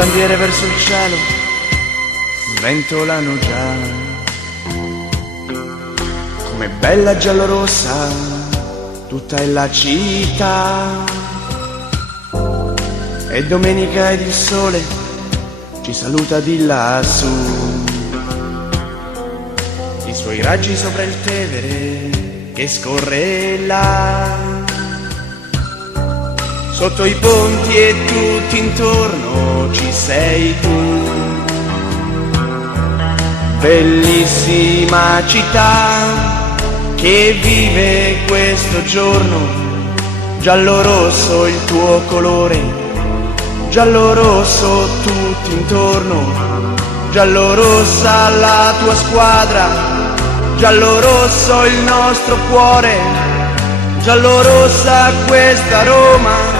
bandiere verso il cielo sventolano già, come bella giallorossa tutta è la città. E domenica ed il sole ci saluta di lassù, i suoi raggi sopra il Tevere che scorre là. Sotto i ponti e tutti intorno ci sei tu, bellissima città che vive questo giorno, giallo-rosso il tuo colore, giallo-rosso tutti intorno, giallo-rossa la tua squadra, giallo-rosso il nostro cuore, giallo-rossa questa Roma,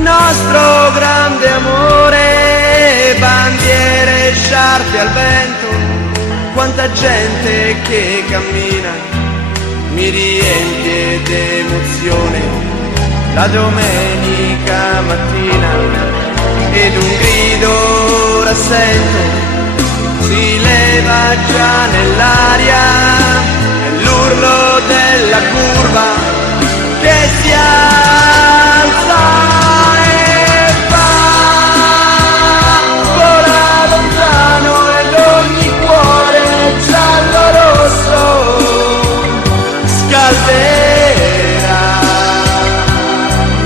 nostro grande amore. Bandiere, sciarpe al vento, quanta gente che cammina, mi riempie d'emozione la domenica mattina. Ed un grido rassento si leva già nell'aria, è l'urlo della curva che si alza e va, vola lontano ed ogni cuore giallo-rosso scalderà.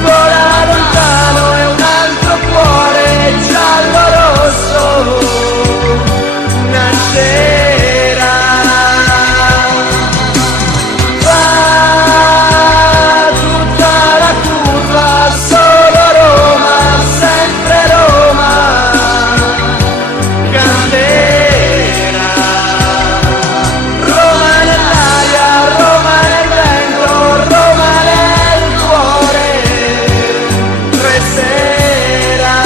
Vola lontano e un altro cuore giallo-rosso nascerà. Va tutta la curva, solo Roma, sempre Roma canterà. Roma nell'aria, Roma nel vento, Roma nel cuore resterà.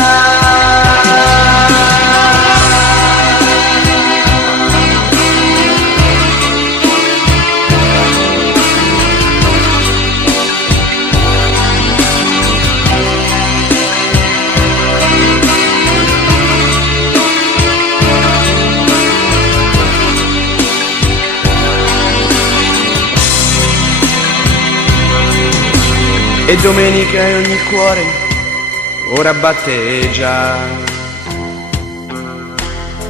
E domenica e ogni cuore ora batte già,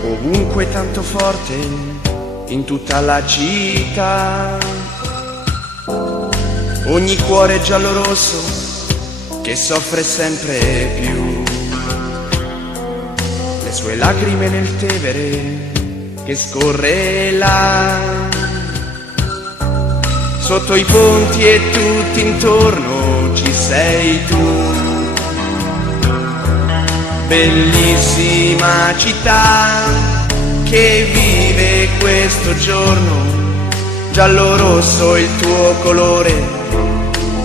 ovunque tanto forte in tutta la città. Ogni cuore giallo-rosso che soffre sempre più, le sue lacrime nel Tevere che scorre là. Sotto i ponti e tutti intorno ci sei tu, bellissima città che vive questo giorno, giallo-rosso il tuo colore,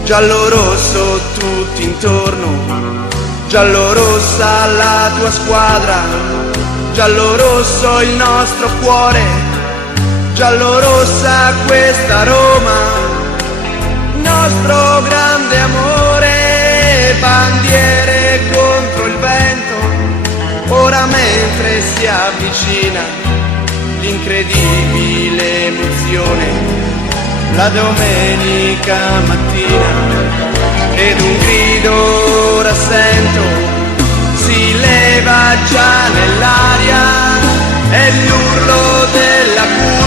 giallo-rosso tutti intorno, giallo-rossa la tua squadra, giallo-rosso il nostro cuore, giallo-rossa questa Roma, nostro grande amore. Bandiere contro il vento, ora mentre si avvicina l'incredibile emozione, la domenica mattina. Ed un grido rassento si leva già nell'aria, è l'urlo della curva